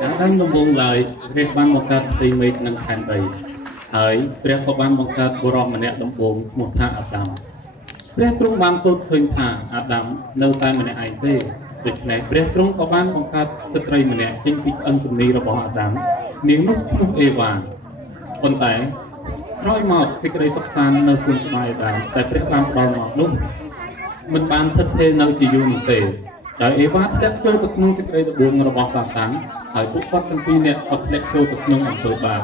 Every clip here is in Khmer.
Đã đang đồng bông lại việc ban một cát tì mệt nâng khăn đầyហើយព្រះក៏បានបង្កើតបុរសម្នាក់ដំបូងឈ្មោះថាអាដាមព្រះទ្រង់បានទតឃើញថាអាដាមនៅតែម្នាក់ឯងទេដូច្នេះព្រះទ្រង់ក៏បានបង្កើតស្ត្រីម្នាក់ចេញពីឆ្អឹងជំនីរបស់អាដាមនាងនោះឈ្មោះអេវ៉ាប៉ុន្តែក្រោយមកសេចក្តីសុខសាន្តនៅសួនស្បៃអាដាមតែព្រះបានផ្ដល់មកនោះមិនបានស្ថិតស្ថេរនៅជាយូរនោះទេដោយអេវ៉ាធ្លាក់ចូលទៅក្នុងសេចក្តីល្បួងរបស់សាតាំងហើយពួកគាត់ទាំងពីរនាក់ក៏ធ្លាក់ចូលទៅក្នុងអំពើបាប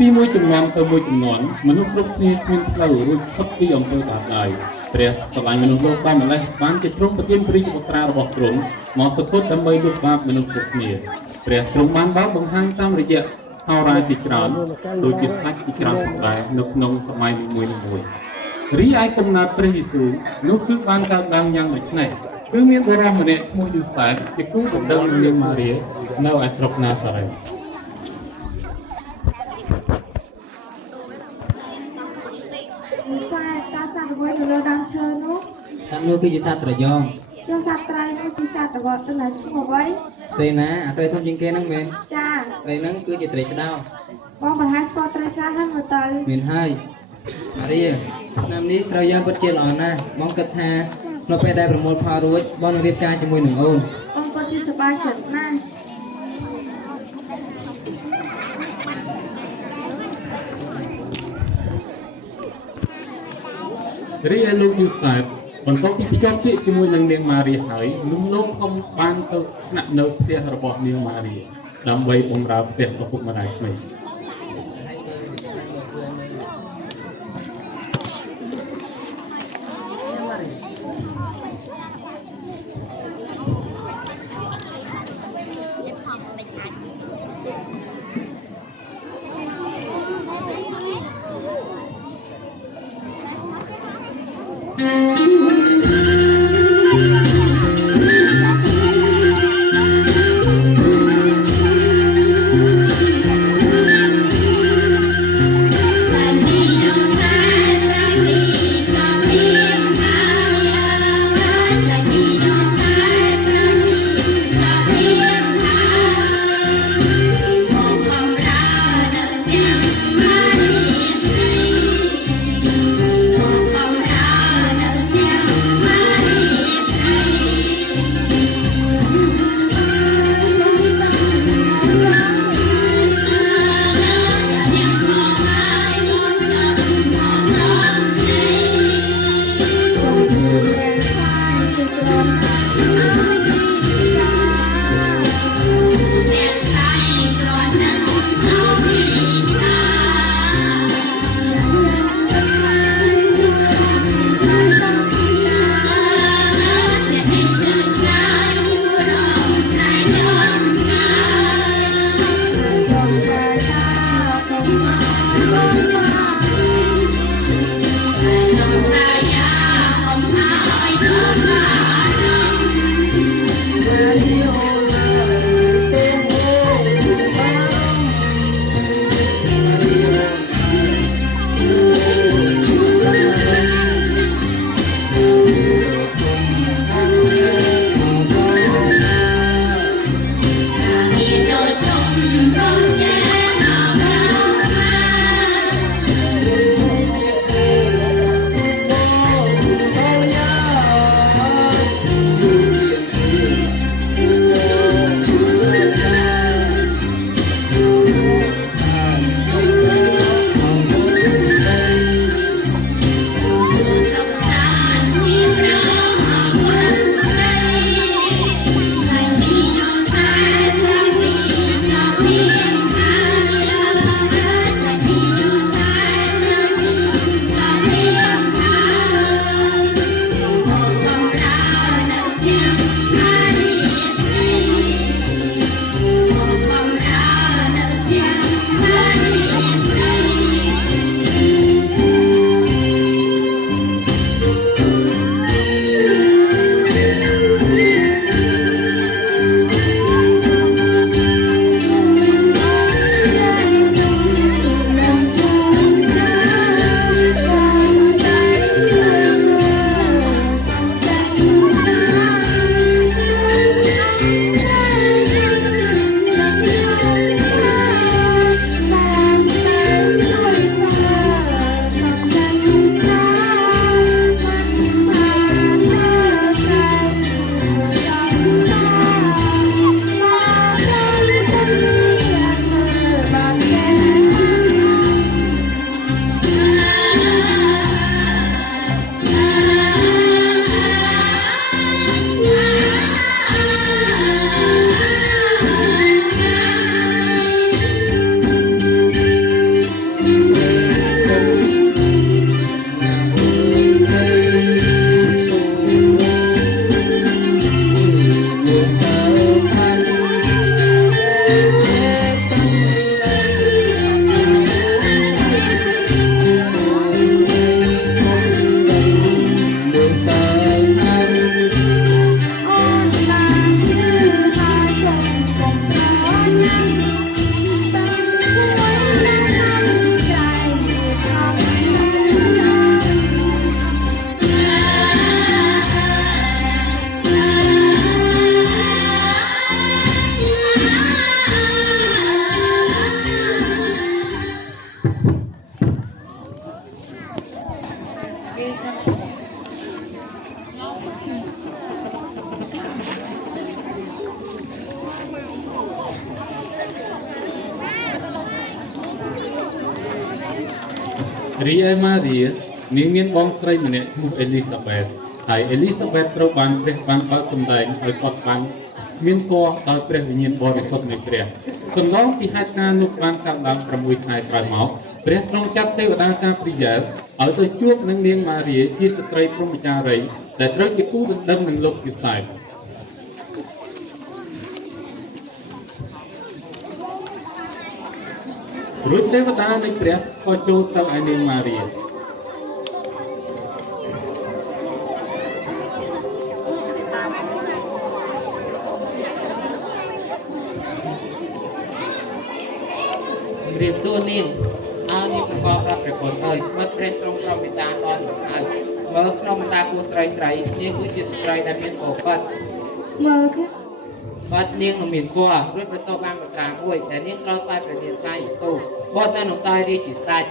ពីមួយចំនួនទៅមួយចំនួនមនុស្សគ្រប់គ្នាគ្មានផ្លូវរួចផុតពីអំពើបាបឡើយព្រះស្រឡាញ់មនុស្សលោកបានម្លេះបានជាទ្រង់ប្រទានព្រះរាជបុត្រារបស់ទ្រង់មកសគត់ដើម្បីលុបបាបមនុស្សគ្រប់គ្នាព្រះទ្រង់បានបើកបង្ហាញតាមរយៈហោរាជាច្រើនដូចជាស្ដេចជាច្រើនផងដែរនៅក្នុងសម័យនីមួយៗរីឯកំណើតព្រះយេស៊ូវនោះគឺបានកើតឡើងយ៉ាងដូចនេះគឺមានបុរសម្នាក់ឈ្មោះយូសែបជាគូដណ្ដឹងនឹងនាងម៉ារីនៅឯស្រុកណាសារ៉េតតាមនោះគឺជាសត្វត្រយងចុះសត្វត្រីនោះជាសត្វតវត្តណាឈ្មោះអ្វីត្រីណាអាត្រីធំជាងគេហ្នឹងមែនចាត្រីហ្នឹងគឺជាត្រីឆ្ដោបងប្រហែលស្គាល់ត្រីឆ្លាស់ហ្នឹងមើលទៅមានហើយម៉ារីឆ្នាំនេះត្រូវយ៉ាងពិតជាល្អណាស់បងគិតថានៅពេលដែលប្រមូលផលរួចបងនឹងរៀបការជាមួយនឹងអូនបងពិតជាសប្បាយចិត្តណាស់រីឯលោកយូសែបបន្ទាប់ពីភ្ជាប់ពាក្យជាមួយនឹងនាងម៉ារីហើយនោះលោកក៏បានទៅស្នាក់នៅផ្ទះរបស់នាងម៉ារីដើម្បីបម្រើផ្ទះឪពុកម្ដាយក្មេង រីឯម៉ារីនាងមានបងស្រីម្នាក់ឈ្មោះអេលីសាបេតហើយអេលីសាបេតត្រូវបានព្រះបានបើកសម្ដែងឲ្យគាត់បានមានពរដោយព្រះវិញ្ញាណបរិសុទ្ធនៃព្រះកន្លងពីហេតុការណ៍នោះបានកើតឡើង6ថ្ងៃក្រោយមកព្រះទ្រង់ចាត់ទេវតាកាព្រីយ៉ែលឲ្យទៅជួបនឹងនាងម៉ារីជាស្ត្រីព្រហ្មចារីដែលត្រូវជាគូដណ្ដឹងនឹងលោកយូសែបរួចទេវតានៃព្រះក៏ចូលទៅឯនាងម៉ារីរៀបសួរនាងឲ្យនាងប្រកបรับព្រះគុណហើយមើលព្រះទ្រង់ប្រមេតាដល់ហើយមើលក្នុងតាគូស្រីស្រីនាងគឺជាស្ត្រីដែលមានឱកាស មើលគឺ បាត់នាងនឹងមានគួររួចប្រសពបានប្រត្រាមួយដែលនាងត្រូវតែប្រមានស្អីទូបត់តែនឹងស្អីរីជាស្រេច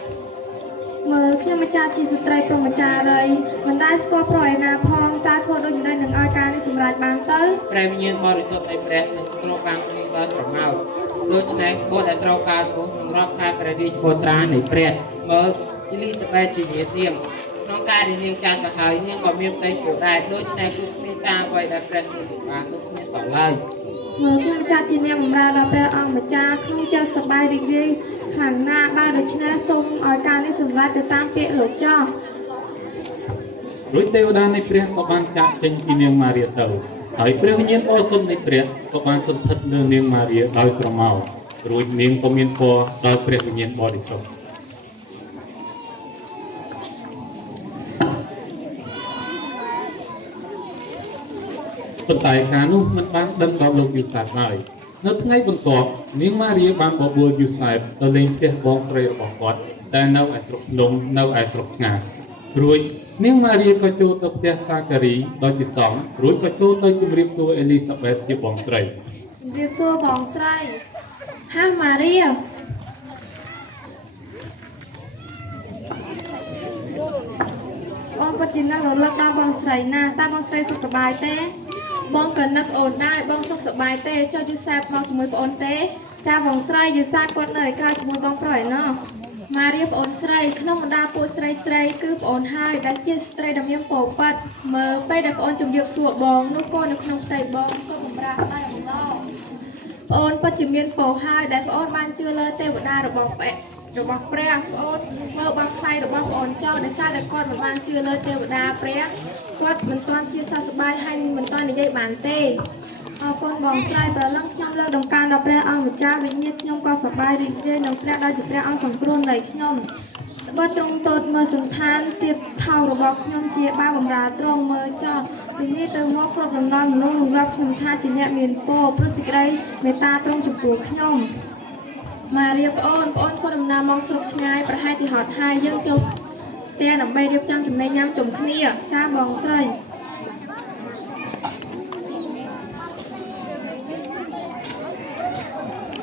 មើលខ្ញុំម្ចាស់ជាស្ត្រីព្រហ្មចារីមិនដែលស្គាល់ប្រឯណាផងតើធ្វើដូចម្ដេចនឹងឲ្យការនេះសម្រេចបានទៅ ព្រះវិញ្ញាណបរិសុទ្ធនៃព្រះនឹងទ្រង់បានក្នុងដល់ស្រមោលដូច្នេះបុត្រដែលត្រូវកើតនោះនឹងរាប់ថាព្រះរាជបុត្រានៃព្រះមើលអេលីសាបេតជាញាតិនាងក្នុងការដែលនាងចាស់ទៅហើយនាងក៏មានផ្ទៃពោះដែរដូច្នេះគឺមានការអ្វីដែលព្រះទ្រង់បាននោះគ្មានសល់ឡើយ មើលខ្ញុំម្ចាស់ជាអ្នកបម្រើដល់ព្រះអង្គម្ចាស់ក្នុងចិត្តសប្បាយរីករាយខ្លាំងណាស់បើដូច្នេះសូមឲ្យការនេះសម្រេចទៅតាមពាក្យលោកចោះ រួចទេវតានៃព្រះក៏បានចាក់ចេញពីនាងម៉ារីទៅហើយព្រះវិញ្ញាណបរិសុទ្ធនៃព្រះក៏បានសន្ធិដ្ឋលើនាងម៉ារីដោយស្រមោលរួចនាងក៏មានពរដោយព្រះវិញ្ញាណបរិសុទ្ធប៉ុន្តែការនោះមិនបានដឹងដល់លោកយូសែបឡើយនៅថ្ងៃបន្ទាប់នាងម៉ារីបានបបួលយូសែបទៅលេងផ្ទះបងស្រីរបស់គាត់តែនៅឯស្រុកភ្នំនៅឯស្រុកឆ្ងាយរួចនាងម៉ារីក៏ចូលទៅផ្ទះសាការីដោយជាសង្ឃរួចក៏ចូលទៅជម្រាបសួរអេលីសាបេតជាបងស្រី ជំរាបសួរបងស្រីហាម៉ារីបងពិតជានឹករលឹកដល់បងស្រីណាស់តើបងស្រីសុខសប្បាយទេបងក៏នឹកអូនដែរបងសុខសប្បាយទេចុះយូសែបមកជាមួយប្អូនទេចាបងស្រីយូសែបគាត់នៅឯក្រៅជាមួយបងប្រុសឯណោះម៉ារីប្អូនស្រីក្នុងបណ្ដាពួកស្រីគឺប្អូនហើយដែលជាស្ត្រីដែលមានពរប៉ាត់មើលពេលដែលប្អូនជំរាបសួរបងនោះក៏នៅក្នុងផ្ទៃបងក៏បំរើដែរម្ដងប្អូនពិតជាមានពរហើយដែលប្អូនបានជឿលើទេវតារបស់ព្រះប្អូនមើលបងស្រីរបស់ប្អូនចោលដោយសារតែគាត់មិនបានជឿលើទេវតាព្រះគាត់មិនទាន់ជាសះស្បើយហើយមិនទាន់និយាយបានទេអរគុណបងស្រីប្រឡឹងខ្ញុំលើកដំណើរដល់ព្រះអង្គម្ចាស់វិញ្ញាណខ្ញុំក៏សប្បាយរីករាយនឹងព្រះដែលជាព្រះអង្គសង្គ្រោះនៃខ្ញុំបើទ្រង់ទតមើលសន្តានទៀតថោរបស់ខ្ញុំជាបាវបំរើទ្រង់មើលចោលពីនេះទៅមកគ្រប់ដំណំមនុស្សនឹងរាប់ខ្ញុំថាជាអ្នកមានពរព្រោះសេចក្តីមេត្តាទ្រង់ចំពោះខ្ញុំម៉ារីប្អូនធ្វើដំណើរមកស្រុកឆ្ងាយប្រហែលជាហត់ហើយយើងចូលផ្ទះដើម្បីរៀបចំចំណីញ៉ាំជុំគ្នាចាបងស្រី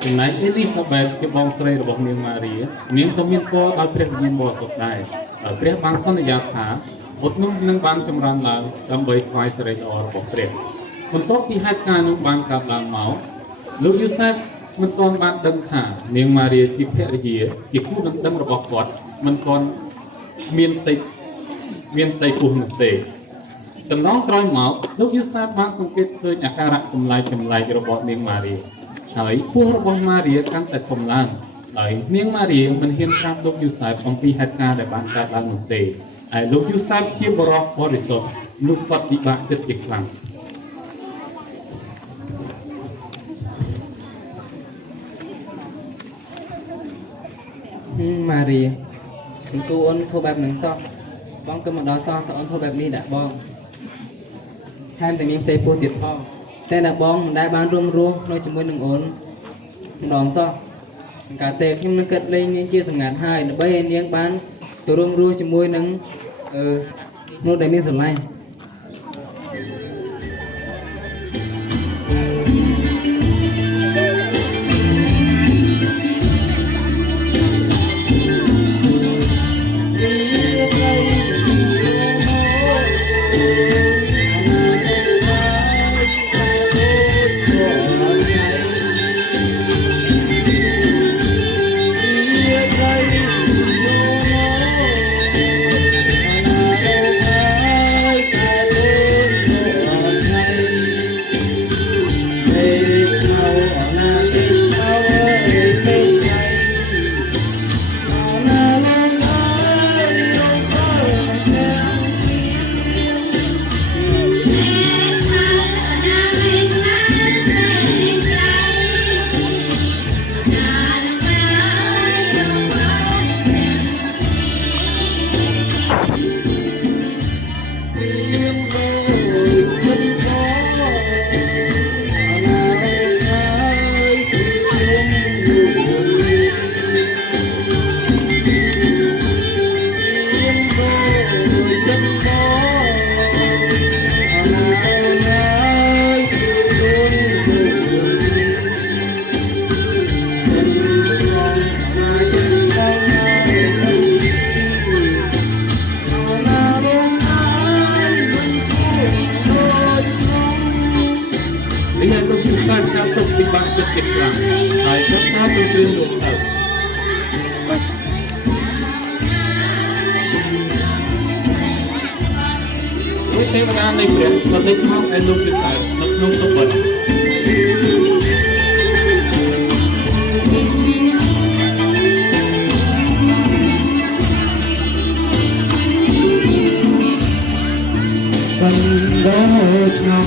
ចំណែកអេលីសាបេតជាបងស្រីរបស់នាងម៉ារីនាងក៏មានពរដោយព្រះវិញ្ញាណបរិសុទ្ធដែរហើយព្រះបានសន្យាថាបុត្រនោះនឹងបានចម្រើនឡើងដើម្បីថ្វាយសិរីល្អរបស់ព្រះបន្ទាប់ពីហេតុការណ៍នោះបានកើតឡើងមកលោកយូសែបមិនទាន់បានដឹងថានាងម៉ារីជាភរិយាជាគូដណ្ដឹងរបស់គាត់មិនទាន់មានតីពោះនោះទេកន្លងក្រោយមកលោកយូសែបបានសង្កេតឃើញអាការៈចម្លែករបស់នាងម៉ារី ហើយពោះរបស់ម៉ារីកាន់តែធំឡើងហើយនាងម៉ារីមិនហ៊ានប្រាប់លោកយូសែបអំពីហេតុការណ៍ដែលបានកើតឡើងនោះទេហើយលោកយូសែបជាបរិសុទ្ធបរិសុទ្ធនោះគាត់ពិបាកចិត្តជាខ្លាំង ម៉ារីទាំងទូអូនធ្វើបែបនឹងសោះបងក៏មកដល់សោះអូនធ្វើបែបនេះដាក់បងថែមទាំងមានផ្ទៃពោះទៀតផងតែដល់បងមិនដែលបានរួមរស់នៅជាមួយនឹងអូនម្ដងសោះកាលតែខ្ញុំនឹងគិតលេងនាងជាសម្ងាត់ហើយដើម្បីឲ្យនាងបានទៅរួមរស់ជាមួយនឹងនោះដែលនាងស្រឡាញ់ Hãy subscribe cho kênh Ghiền Mì Gõ để không bỏ lỡ ទូទៅរួមទៅវិទេវតានៃព្រះក៏លេចមកឯលោកពិសានៅក្នុងសុបិនHãy subscribe cho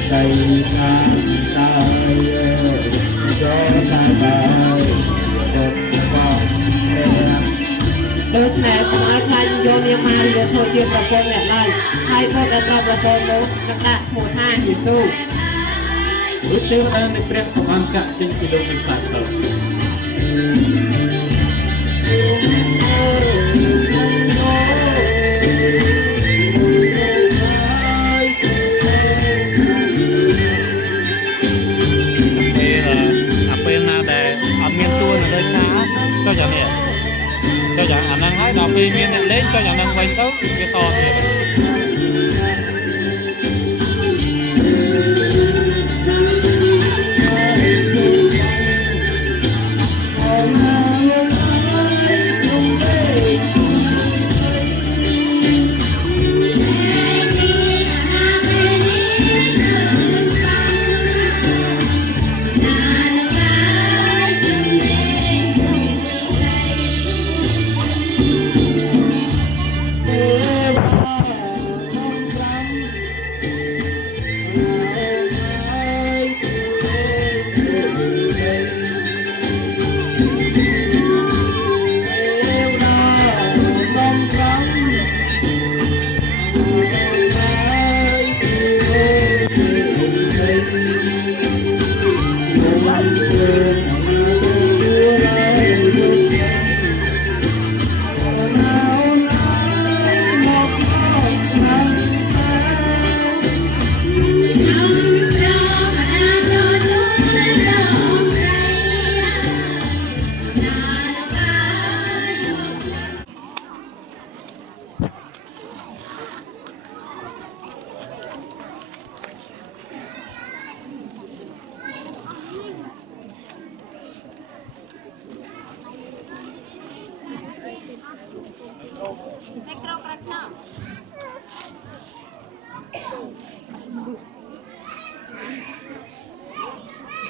kênh Ghiền Mì Gõ để Tôi sẽ nói thanh vô niệm ma để thôi chuyện của con mẹ này hay con đã tập là con bố các bạn một hai thì su វិទេវតានៃព្រះក៏បានកាក់ចេញពីលោកពិសាទៅពេលណាដែលអត់មានទួនៅលើឆាចុះយ៉ាងនេះចុះយ៉ាងអាហ្នឹងហើយដល់ពេលមានអ្នកលេងចុះយ៉ាងហ្នឹងវិញទៅវាតទៀត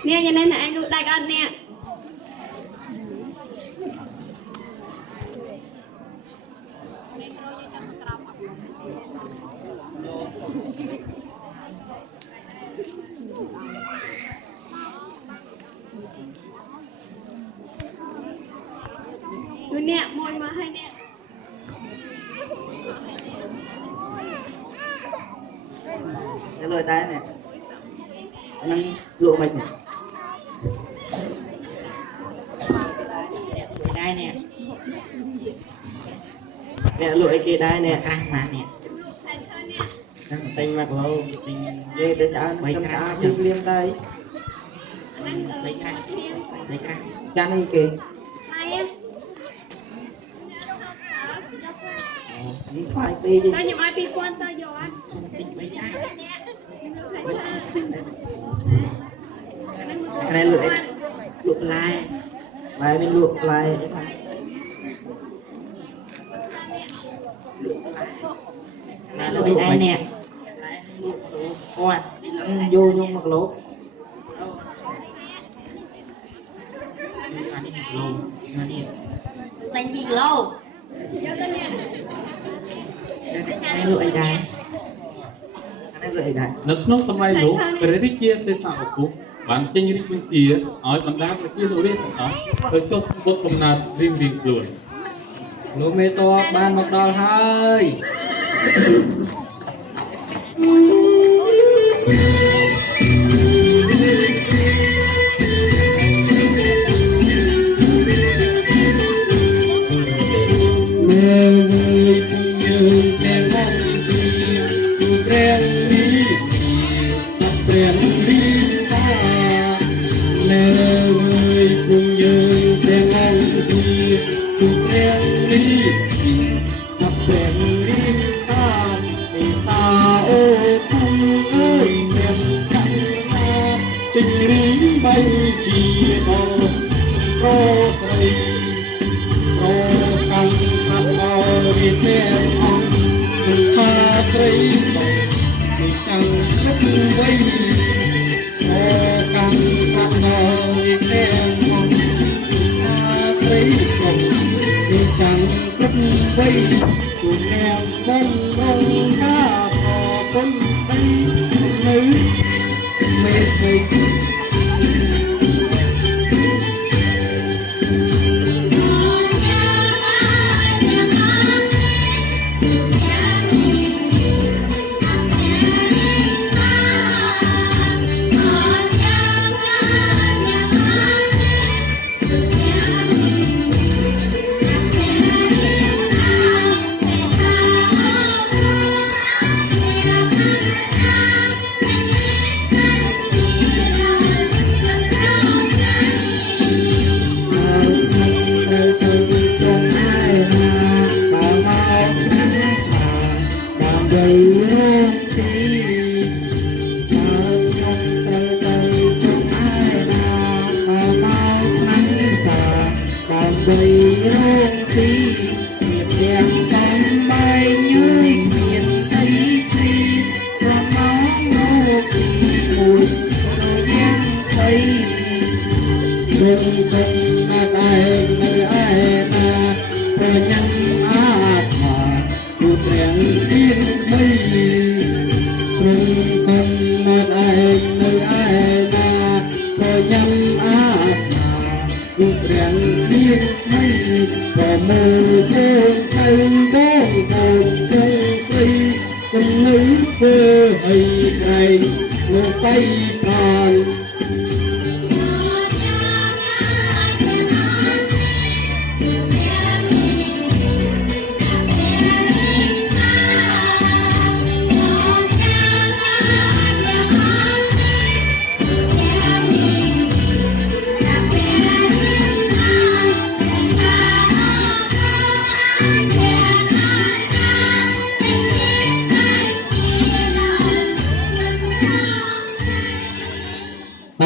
Nè, cho nên là anh lụi đạch ơn nè. Lụi nè, môi mà hay nè. Cái lôi tay này nó lụa mình này đây nè nè lụa kia đây nè ăn mà nè tình mặt lâu về tới sao mấy cá chưa liên tay cha này kì phải đi Tao nhầm ai bị quan tao dò anh. cái này luộc lai bài bên luộc lai លោកឯងនេះគាត់យោយកមកលោកអានេះលោកអានេះ ដេញ2គីឡូ អានេះលោកអីដែរអានេះលោកអីដែរ នៅក្នុងសម័យនោះព្រះរាជាសេសាឪពុកបានចេញរាជបញ្ជាឲ្យបណ្ដាប្រជាពលរដ្ឋទាំងអស់ទៅចុះបុតកំណើតរៀងៗខ្លួន លោកមេតបបានមកដល់ហើយ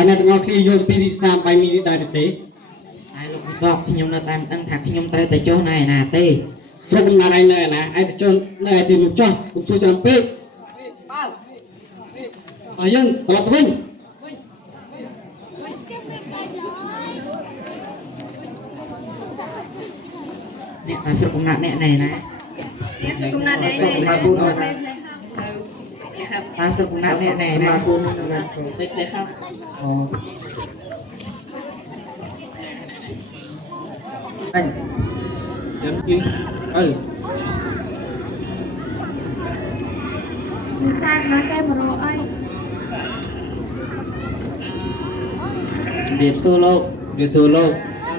តែអ្នកទាំងអស់គ្នាយល់ពីវិសាបាយនេះដែរទេ ហើយលោកវិបកខ្ញុំនៅតែមិនដឹងថាខ្ញុំត្រូវតែចុះណែណាទេ ស្រុកកំណើតឯងនៅឯណាឯងទៅចុះនៅឯទីនោះចុះកុំសួរច្រើនពេកបើយើងត្រឡប់ទៅវិញ អ្នកថាស្រុកកំណើតអ្នកណែណា កំណត់ឯង ថាស្រុកកំណើតអ្នកណែណាតិចទេครับអូ ចាំជិះអើ វិសាខមកគេមករកអី ជំរាបសួរលោក វាសួរលោក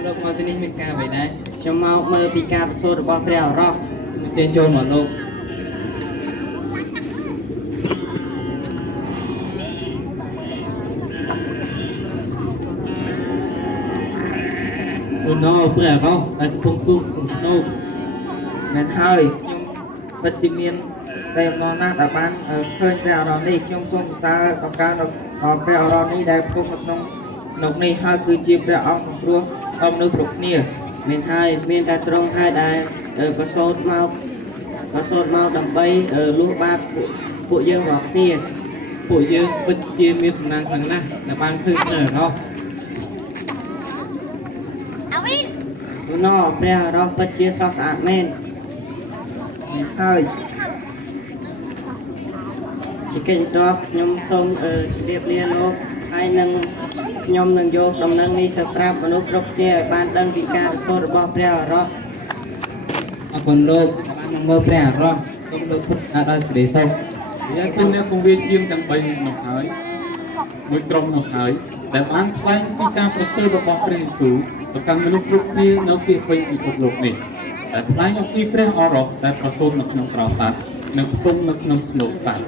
លោកមកទីនេះមានការអ្វីដែរ ខ្ញុំមកមើលពីការប្រសូតរបស់ព្រះអរោះ មកចេញចូលមកលោក អូណូព្រះអរតែពុំពុំណូ មែនហើយខ្ញុំពិតជាមានតែអំណរណាស់ដែលបានឃើញព្រះអរោះនេះខ្ញុំសូមសរសើរដល់ការដល់ព្រះអរោះនេះដែលពុំនៅក្នុងស្នុកនេះហើយគឺជាព្រះអង្គសង្គ្រោះដល់មនុស្សគ្រប់គ្នាមានហើយមានតែត្រង់ហើយដែលប្រសូតមក ប្រសូតមកដើម្បីលុះបាបពួកយើងរាល់គ្នា ពួកយើងពិតជាមានសំណាងខ្លាំងណាស់ដែលបានឃើញនៅរស់ នោះណព្រះរស់ពិតជាស្រស់ស្អាតមែនហើយជាកិច្ចតបខ្ញុំសូមជម្រាបលាលោកហើយនឹងខ្ញុំនឹងយកដំណឹងនេះទៅប្រាប់មនុស្សគ្រប់គ្នាឲ្យបានដឹងពីការប្រសូតរបស់ព្រះរស់ អរគុណលោកបានមកមើលព្រះរស់សូមលោកពុទ្ធដល់សេចក្តីសុខ យើងគឺអ្នកគង្វាលយាមទាំង3នោះហើយមួយក្រុមនោះហើយដែលបានថ្លែងពីការប្រសូតរបស់ព្រះយេស៊ូវទៅកាន់មនុស្សគ្រប់គ្នានៅពីពេញពិភពលោកនេះដែលថ្លែងអំពីព្រះអរ៉ុសដែលប្រសូតនៅក្នុងប្រាសាទនិងផ្ទុំនៅក្នុងស្នូកសាច់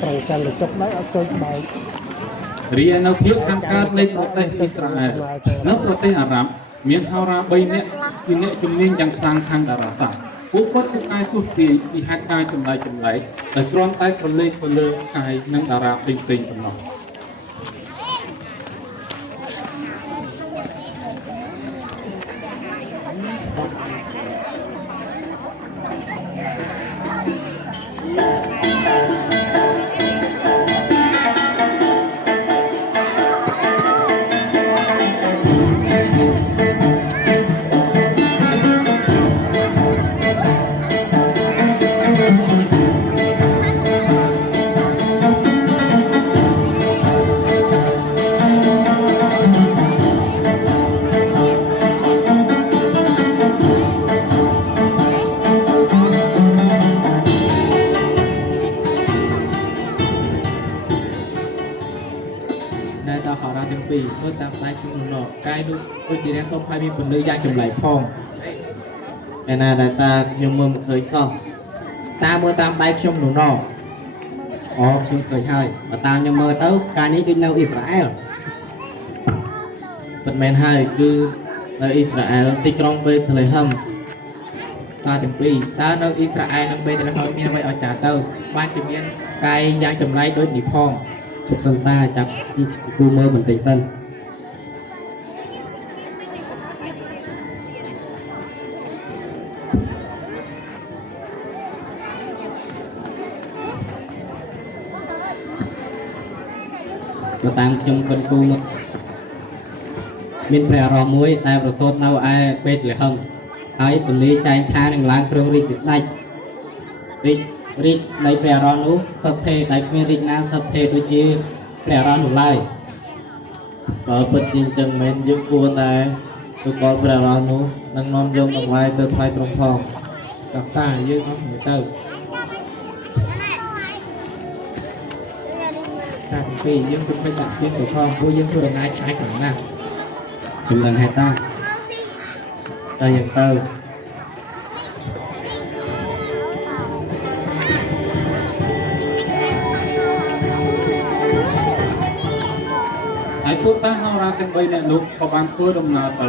ត្រូវចាំទៅចុកដែរអត់ចូលបែក រីឯនៅភាគខាងកើតនៃប្រទេសអ៊ីស្រាអែលនៅប្រទេសអារ៉ាប់មានហោរា3នាក់ជាអ្នកជំនាញយ៉ាងខ្លាំងខាងតារាសាស្ត្រពួកគាត់គឺអាចទស្សន៍ទាយពីហេតុការណ៍ចម្លែកដែលគ្រាន់តែប្រឡេកទៅលើកាយនិងតារាផ្សេងៗប៉ុណ្ណោះ ដែលតហោរាទាំងពីរមើលតាមដៃខ្ញុំនោះកាយនោះដូចជារាងធំហើយមានពន្លឺយ៉ាងចម្លែកផង ឯណាដែលតាខ្ញុំមើលមិនឃើញសោះ តាមើលតាមដៃខ្ញុំនោះណោះ អូខ្ញុំឃើញហើយបើតាខ្ញុំមើលទៅកាលនេះគឺនៅអ៊ីស្រាអែល ពិតមែនហើយគឺនៅអ៊ីស្រាអែលទីក្រុងបេតលេហឹមតាទាំងពីរតើនៅអ៊ីស្រាអែលនិងបេតលេហឹមមានអ្វីអស្ចារ្យទៅបានជាមានកាយយ៉ាងចម្លែកដូចនេះផង ជប់សិនតាចាប់ទីគូមើលបន្តិចសិន ទៅតាមខ្ញុំគិតគូរមកមានព្រះរស់មួយដែលប្រសូតនៅឯបេតលេហឹមហើយពលាចែងថានឹងឡើងគ្រងរាជជាស្ដេចរាជនៃព្រះរស់នោះសឹកទេតែគ្មានរាជណាសឹកទេដូចជាព្រះរស់នោះឡើយបើពិតជាអញ្ចឹងមែនយើងគួរតែទៅកល់ព្រះរស់នោះនឹងនាំយកតម្លៃទៅថ្លៃត្រង់ផង តាយើងអស់មើលទៅតាទាំងពីរយើងគិតមិនដាក់ស្ពានទៅផងព្រោះយើងធ្វើដំណើរឆ្ងាយខ្លាំងណាស់ ចំណឹងហេតុតាតែយ៉ាងទៅ ហើយពួកតាហោរាទាំង3នាក់នោះក៏បានធ្វើដំណើរទៅ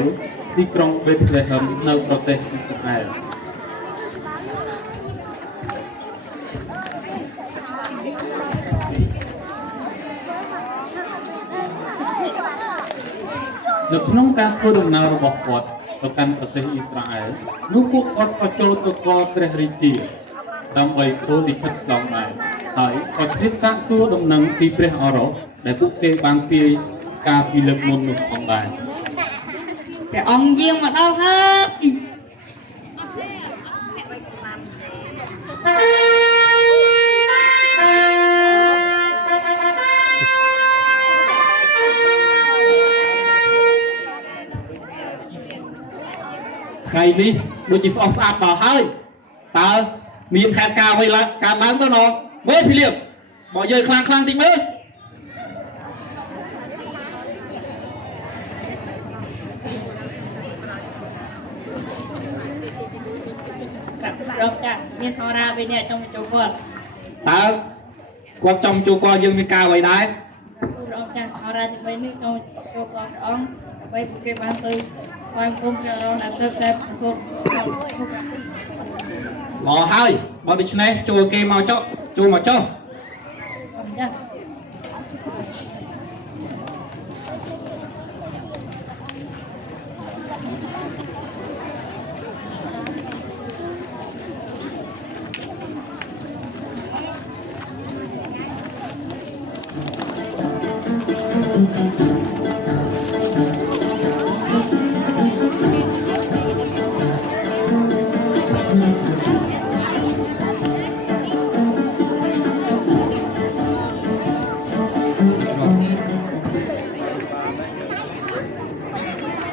ទីក្រុងបេតលេហឹមនៅប្រទេសអ៊ីស្រាអែល នៅក្នុងការធ្វើដំណើររបស់គាត់ទៅកាន់ប្រទេសអ៊ីស្រាអែលនោះពួកគាត់ក៏ចូលទៅកល់ព្រះរាជាដើម្បីធ្វើលិខិតឆ្លងដែរហើយក៏ជិះសាកសួរដំណឹងពីព្រះអរ៉ុសដែលពួកគេបានទាយការពីលើកមុននោះផងដែរ ព្រះអង្គយាងមកដល់ហើយ ថ្ងៃនេះដូចជាស្អប់ស្អាតដល់ហើយតើមានហេតុការណ៍អ្វីឡើងកើតឡើងទៅណោះមើលភីលៀបមកយើខ្លាំងតិចមើល រកចាមានហោរា3នាក់ចង់ចូលគាត់ តើគាត់ចង់ជួបគាត់យើងមានការអ្វីដែរ រកចាហោរាទី3នេះចង់ចូលគាត់ព្រះអង្គដើម្បីពួកគេបានទៅបានគុំព្រះរងដែលទៅតែប្រសូត មកហើយបើដូច្នេះចូលគេមកចុះចូលមកចុះ ច អញ្ចឹង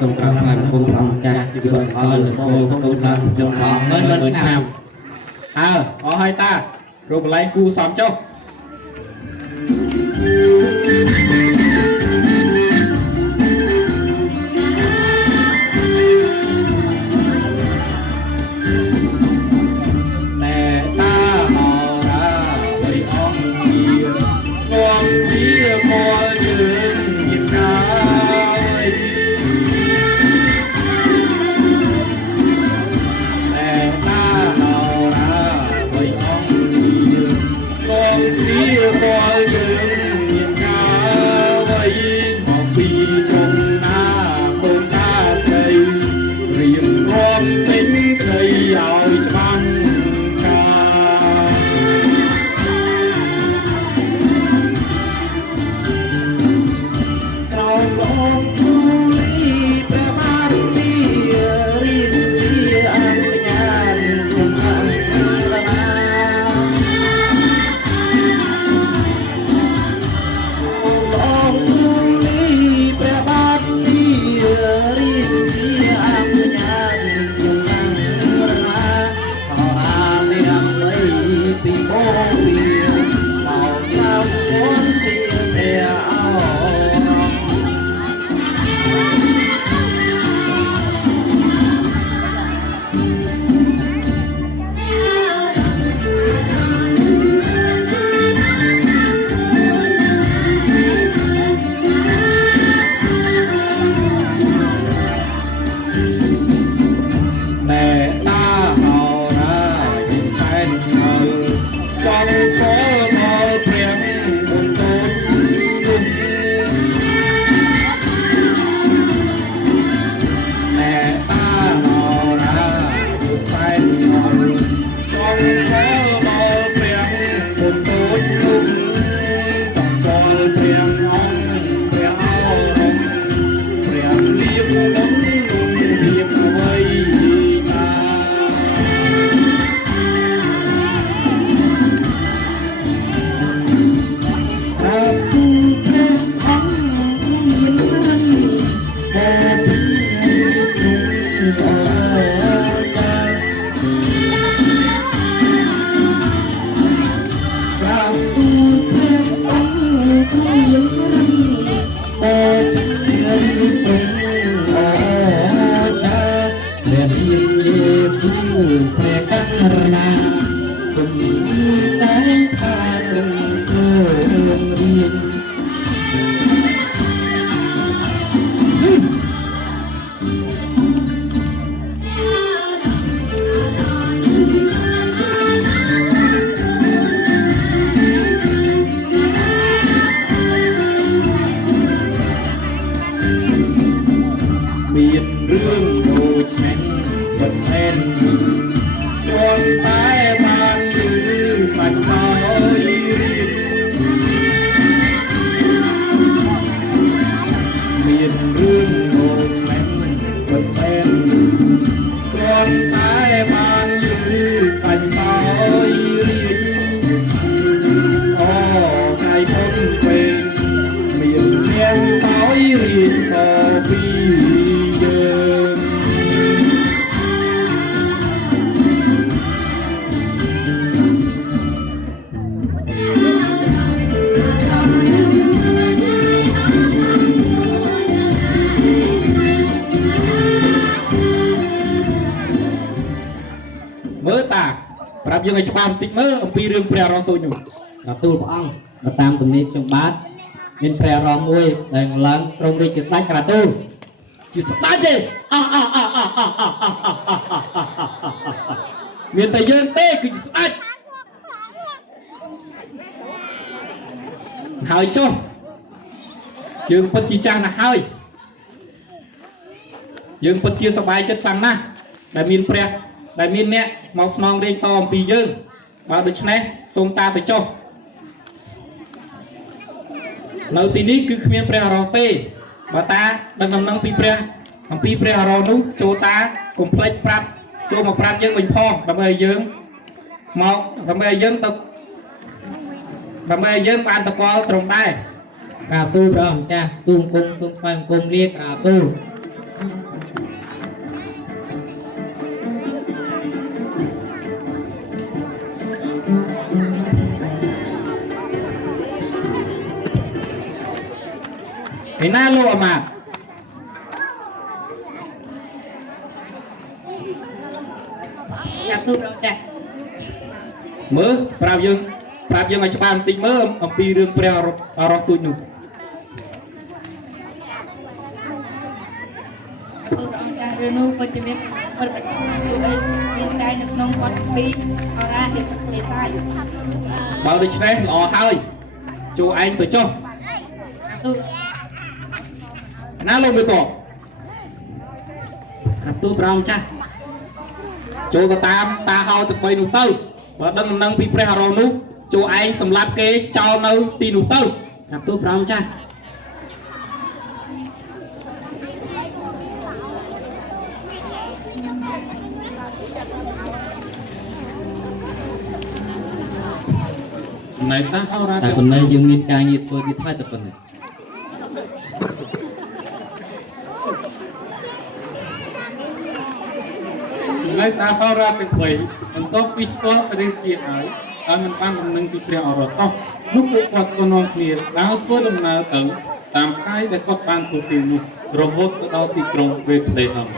សូមក្រាបថ្វាយបង្គំព្រះម្ចាស់ជីវិតអរលោកសូមទូលតាមចំអងមើលឆ្នាំអើអស់ហើយតារកកន្លែងគូសំចុះ មានរឿងដូចនេះមិនមែនគ្រាន់តែបានឮបាច់សោយរៀនមានរឿងដូចនេះមិនមែនគ្រាន់តែបានឮបាច់សោយរៀនអូថ្ងៃមុនពេលមាននាងសោយរៀនក៏ពីមើលតាប្រាប់យើងឲ្យច្បាស់បន្តិចមើលអំពីរឿងព្រះរងទូចនោះ ដល់ទូលព្រះអង្គបើតាមទំនាយខ្ញុំបាទមានព្រះរងមួយដែលឡើងទ្រង់រាជជាស្ដេចក្រាទូល ជាស្ដេចទេមានតែយើងទេគឺជាស្ដេច ហើយចុះយើងពិតជាចាស់ណាស់ហើយយើងពិតជាសប្បាយចិត្តខ្លាំងណាស់ដែលមានព្រះដែលមានអ្នកមកស្នងរាជតអំពីយើងបើដូច្នេះសូមតាទៅចុះនៅទីនេះគឺគ្មានព្រះអរោទេបើតាដឹងដំណឹងពីព្រះអំពីព្រះអរោនោះចូលតាកុំភ្លេចប្រាប់ចូលមកប្រាប់យើងវិញផងដើម្បីឲ្យយើងមកដើម្បីឲ្យយើងបានតកល់ត្រង់ដែរ ក្រាបទូលព្រះអង្គម្ចាស់ទូលគុំសូមថ្វាយបង្គំលាក្រាបទូល ឯណាលោកអាមាត្យយ៉ាប់ទូប្រចាស់ មើលប្រាប់យើងឲ្យច្បាស់បន្តិចមើលអំពីរឿងព្រះអរោទូចនោះ ទូប្រចាស់រឿងនោះពិតជាមានពិតបច្ចុប្បន្នគឺមានតែនៅក្នុងវត្តពីអរាហិទេសាយ បើដូច្នេះល្អហើយចូលឯងទៅចុះ ទូ ណាលោកមើលត ครับទូប្រងចាស់ ចូលទៅតាមតាហៅទៅបីនោះទៅបើដឹងដំណឹងពីព្រះអរោនោះចូលឯងសម្លាប់គេចោលនៅទីនោះទៅ ครับទូប្រងចាស់ ណៃតាហៅរ៉ា តែប៉ុណ្ណេះយើងមានការងារធ្វើទៀតហើយតែប៉ុណ្ណេះ ណៃតាហៅរ៉ាទាំងបីបន្ទាប់ពីស្គាល់ព្រះរាជាហើយឲ្យមិនបានដំណឹងពីព្រះអរោសោះនោះពួកគាត់ក៏នាំគ្នាដើរធ្វើដំណើរទៅតាមកាយដែលគាត់បានធ្វើទីនោះរហូតទៅដល់ទីក្រុងវេផ្លេហឹម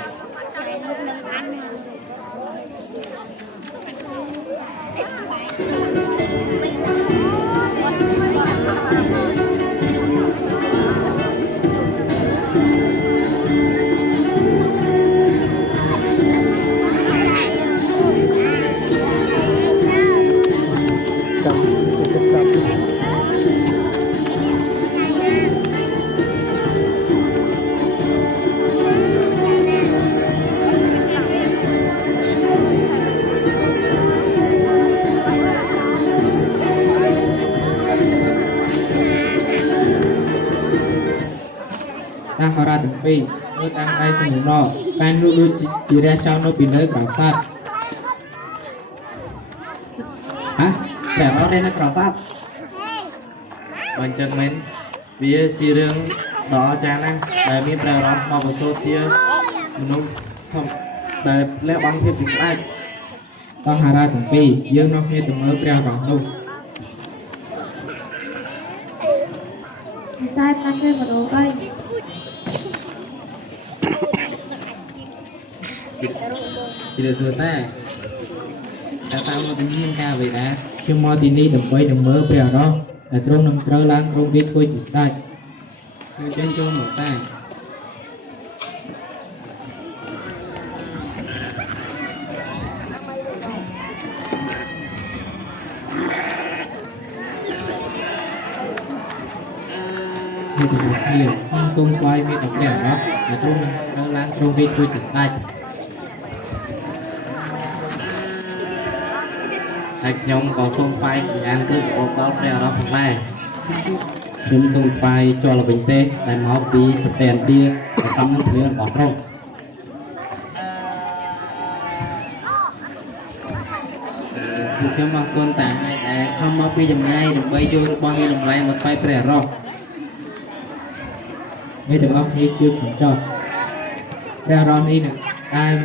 តាហរាទាំងពីរមើលតាមដៃសំណរតែនោះដូចជារះចោលនៅពីលើក្រៅសាទ ហ៎តែអត់ទេនៅក្រសាទ បើអញ្ចឹងមែនវាជារឿងដ៏អស្ចារ្យណាស់ដែលមានព្រះរតន៍មកបញ្ចូលជាមនុស្សធម្មដែលលះបង់ភាពជាស្ដេចតាហរាទាំងពីរយើងនាំគ្នាទៅមើលព្រះរតន៍នោះ ខ្សែបានគេបដូរហើយ ជារឿងសួរតែតាមមកទីនេះការអ្វីដែរខ្ញុំមកទីនេះដើម្បីទៅមើលព្រះរតន៍ដែលទ្រង់នឹងត្រូវឡើងគ្រងរាជ្យធ្វើជាស្ដេចគឺចេញចូលមកតែ មានទំនួលគ្នាខ្ញុំសូមថ្វាយមេត្តាព្រះអរោះដែលទ្រង់នឹងត្រូវឡើងគ្រងរាជ្យធ្វើជាស្ដេចហើយខ្ញុំក៏សូមថ្វាយយ៉ាងគ្រឹះរបស់ដល់ព្រះអរោះផងដែរខ្ញុំសូមថ្វាយជលវិញទេដែលមកពីប្រទេសឥណ្ឌាដែលតាមនឹងព្រះរបស់ទ្រង់ខ្ញុំអរគុណតាដែលខំមកពីចម្ងាយដើម្បីយករបស់មានតម្លៃមកថ្វាយព្រះអរោះ mấy đứa ông đi chưa chuẩn cho ra ron đi nè ai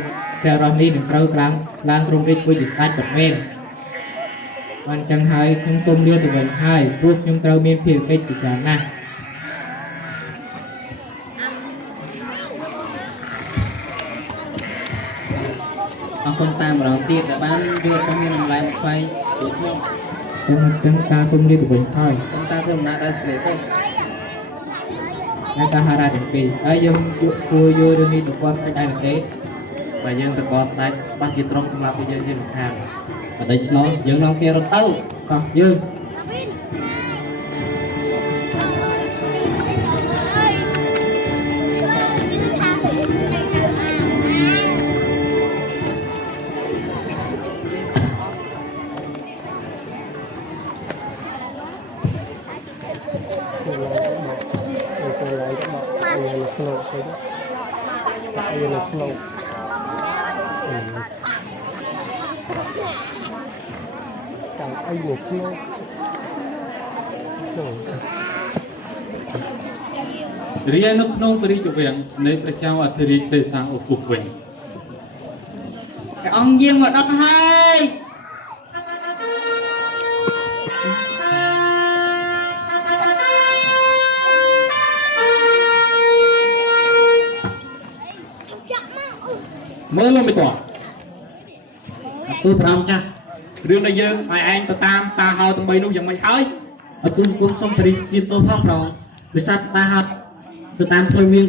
ra ron đi nè trâu lan trong cái cuối chỉ sai bật men quan chẳng hai không xông đưa từ vần hai ruột trong trâu miên phiền cây chỉ trả nè ông con ta mà đầu tiên là bán đưa trong miên làm lại một phay chẳng ta xông đưa từ vần hai con ta thêm nãy đã sửa xong ta haraទាំងពីរហើយយើងគួរយករឿងនេះទៅគាត់ស្ដេចដែរទេបើយើងទៅគាត់ស្ដេចបាស់ជាត្រង់សម្រាប់យើងជាមិនខានបើតែឆ្លោះយើងនាំគេរត់ទៅកោះយើង រៀននៅក្នុងព្រះរាជវាំងនៃព្រះចៅអធិរាជសេសាឪពុកវិញ ព្រះអង្គយាងមកដល់ហើយ មើលលោកមិនតោះ ទូប្រំចាស់ រឿងដែលយើងឲ្យឯងទៅតាមតាហៅទាំង3នោះយ៉ាងម៉េចហើយ អត់ទូគុំសុំព្រះរាជទានទោសផងប្រងដោយសារតាហត់ទៅតាមធ្វើមាន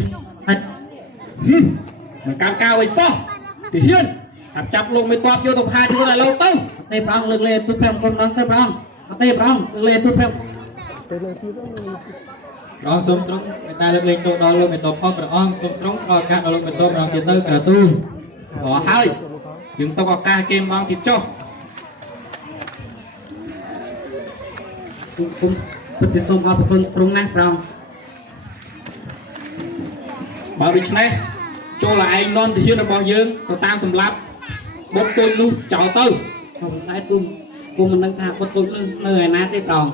ហិត មិនកម្មការអីសោះទីហ៊ានចាប់លោកមិនតបយកទៅផាជួយឲ្យលោកទៅ ទេប្រងលើកលែទូ5គុំដល់ទៅប្រងអត់ទេប្រងលើកលែទូ5 ព្រះអង្គសូមទ្រង់មេត្តាលើកលែងទោសដល់លោកមេត្តាផងព្រះអង្គសូមទ្រង់ផ្ដល់ឱកាសដល់លោកមេត្តាម្ដងទៀតទៅក្រទូល អស់ហើយយើងទៅឱកាសគេម្ដងទៀតចុះ គុំពិតជាសូមអរគុណទ្រង់ណាស់ប្រង បើដូច្នេះចូលឲ្យឯងនន់ទាហានរបស់យើងទៅតាមសម្លាប់បុកទូចនោះចោលទៅ សូមតែគុំមិនដឹងថាបុតទូចនៅឯណាទេប្រង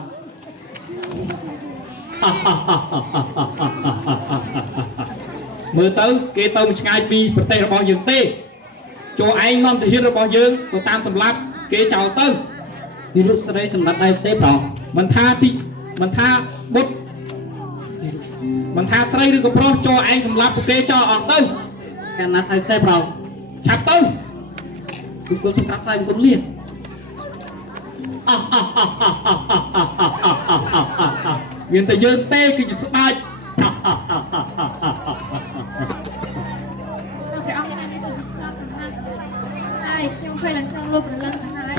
មើលទៅគេទៅមិនឆ្ងាយពីប្រទេសរបស់យើងទេចូលឯងនន់ទាហានរបស់យើងទៅតាមសម្លាប់គេចោលទៅ ពីរូបស្រីសម្បត្តិដែរទេប្រង មិនថាបុតមិនថាស្រីឬក៏ប្រុសចូលឯងសម្លាប់ពួកគេចោលអស់ទៅ កាលណាទៅទេប្រង ឆាប់ទៅ គឺគុំសម្រាប់តែគុំលៀន មានតែយើងទេគឺជាស្ដេច ព្រះអង្គបានទៅស្ដាប់ប្រមាណហើយខ្ញុំឃើញឡើងក្នុងលោកប្រលឹងទៅហើយ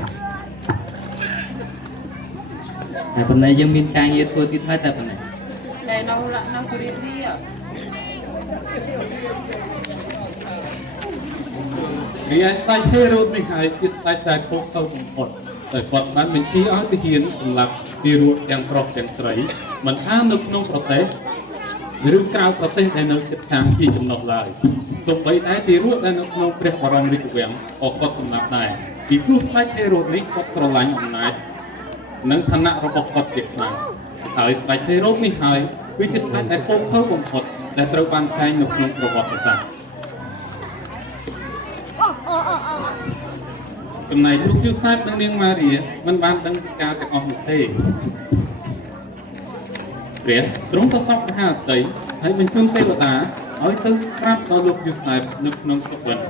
តែប៉ុណ្ណេះយើងមានការងារធ្វើទៀតហើយតែប៉ុណ្ណេះ តែនៅទូរីទី រីឯស្ដេចហេរ៉ូតនេះហើយជាស្ដេចដែលខុសទៅបំផុតតែគាត់បានបញ្ជាឲ្យទាហានសម្លាប់ទីរួចទាំងប្រុសទាំងស្រីមិនថានៅក្នុងប្រទេសឬក្រៅប្រទេសដែលនៅជិតខាងជាចំណុះឡើយសូម្បីតែទីរួចដែលនៅក្នុងព្រះបរមរាជវាំងក៏គាត់សម្លាប់ដែរពីព្រោះស្ដេចហេរ៉ូតនេះគាត់ស្រឡាញ់អំណាចនិងឋានៈរបស់គាត់ជាខ្លាំងហើយស្ដេចហេរ៉ូតនេះហើយគឺជាស្ដេចដែលខុសទៅបំផុតដែលត្រូវបានចែងនៅក្នុងប្រវត្តិសាស្ត្រ ចំណែកលោកយូសាបនិងនាងម៉ារីមិនបានដឹងពីការទាំងអស់នោះទេព្រះទ្រង់ទៅសពមហាអតីហើយបញ្ជូនទេវតាឲ្យទៅប្រាប់ដល់លោកយូសាបនៅក្នុងសុវណ្ណ เ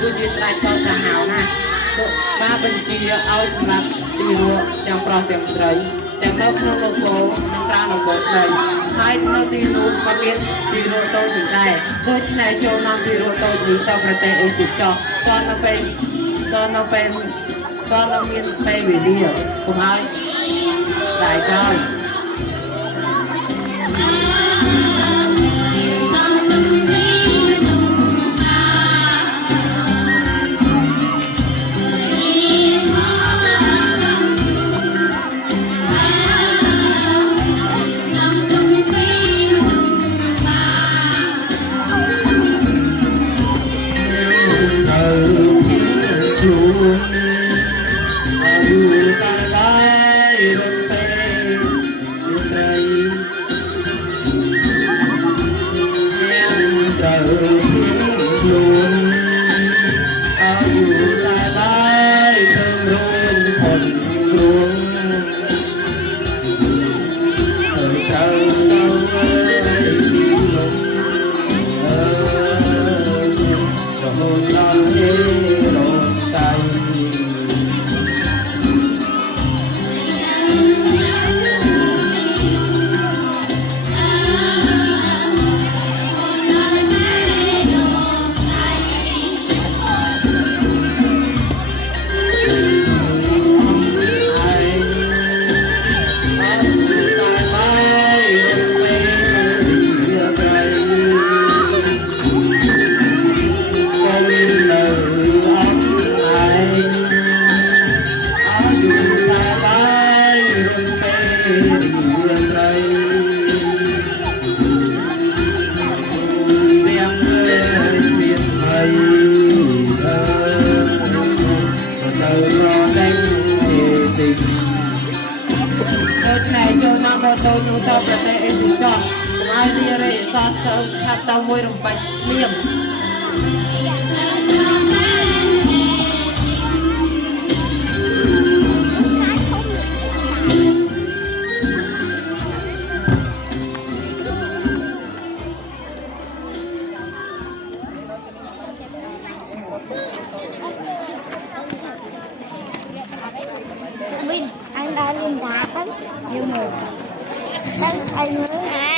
គឺជាស្ដេចដ៏សាហាវណាស់បានបញ្ជាឲ្យសម្រាប់ទីរੂទាំងប្រុសទាំងស្រីទាំងនៅក្នុងលោកពោនិងក្រៅលោកពោស្រីហើយនៅទីនោះក៏មានទីរੂតូចជាដែរដូច្នេះចូលនាំទីរੂតូចនេះទៅប្រទេសអេស៊ីបចុះតនៅពេលមានពេលវេលាកុំឲ្យស្ដាយក្រោយ ទៅនោះទៅប្រទេសអេស៊ីចុះហើយនារីអសតទៅខាត់ទៅមួយរំបាច់លៀម Anh đã liên lạc á, nhiều người. Anh